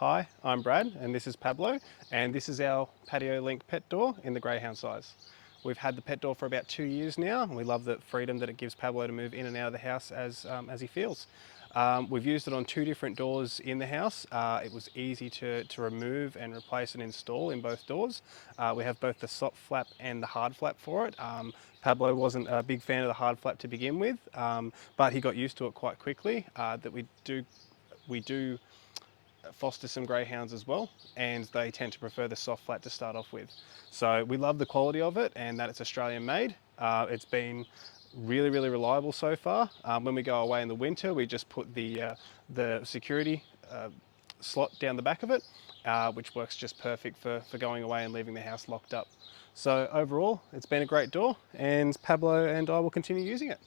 Hi, I'm Brad and this is Pablo, and this is our Patio Link pet door in the Greyhound size. We've had the pet door for about 2 years now, and we love the freedom that it gives Pablo to move in and out of the house as he feels. We've used it on 2 different doors in the house. It was easy to remove and replace and install in both doors. We have both the soft flap and the hard flap for it. Pablo wasn't a big fan of the hard flap to begin with, but he got used to it quite quickly. That we do foster some greyhounds as well, and they tend to prefer the soft flat to start off with. So we love the quality of it and that it's Australian made. It's been really reliable so far. When we go away in the winter, we just put the security slot down the back of it, which works just perfect for going away and leaving the house locked up. So overall, it's been a great door, and Pablo and I will continue using it.